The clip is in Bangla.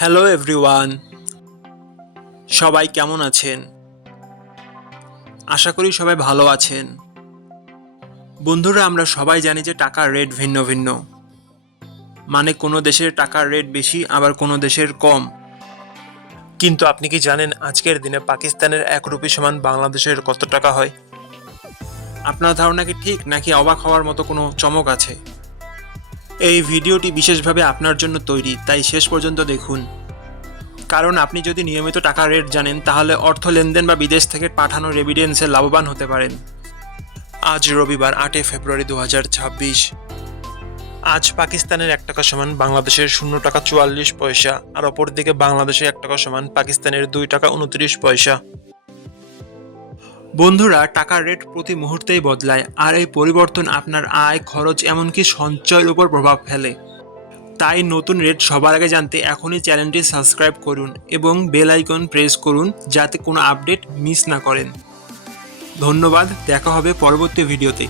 হ্যালো এভরিওয়ান, সবাই কেমন আছেন? আশা করি সবাই ভালো আছেন। বন্ধুরা, আমরা সবাই জানি যে টাকার রেট ভিন্ন ভিন্ন। মানে কোনো দেশের টাকার রেট বেশি, আবার কোনো দেশের কম। কিন্তু আপনি কি জানেন আজকের দিনে পাকিস্তানের 1 রুপি সমান বাংলাদেশের কত টাকা হয়? আপনার ধারণা কি ঠিক, নাকি অবাক হওয়ার মতো কোনো চমক আছে? এই ভিডিওটি বিশেষভাবে আপনার জন্য তৈরি, তাই শেষ পর্যন্ত দেখুন। কারণ আপনি যদি নিয়মিত টাকার রেট জানেন, তাহলে অর্থ লেনদেন বা বিদেশ থেকে পাঠানো রেমিটেন্সে লাভবান হতে পারেন। আজ রবিবার 8 ফেব্রুয়ারি 2026। আজ পাকিস্তানের 1 টাকা সমান বাংলাদেশের 0 টাকা 44 পয়সা, আর অপরদিকে বাংলাদেশে 1 টাকা সমান পাকিস্তানের 2 টাকা 29 পয়সা। বন্ধুরা, টাকার রেট প্রতি মুহূর্তেই বদলায়, আর এই পরিবর্তন আপনার আয়, খরচ, এমনকি সঞ্চয়ের উপর প্রভাব ফেলে। তাই নতুন রেট সবার আগে জানতে এখনই চ্যানেলটি সাবস্ক্রাইব করুন এবং বেল আইকন প্রেস করুন, যাতে কোনো আপডেট মিস না করেন। ধন্যবাদ, দেখা হবে পরবর্তী ভিডিওতে।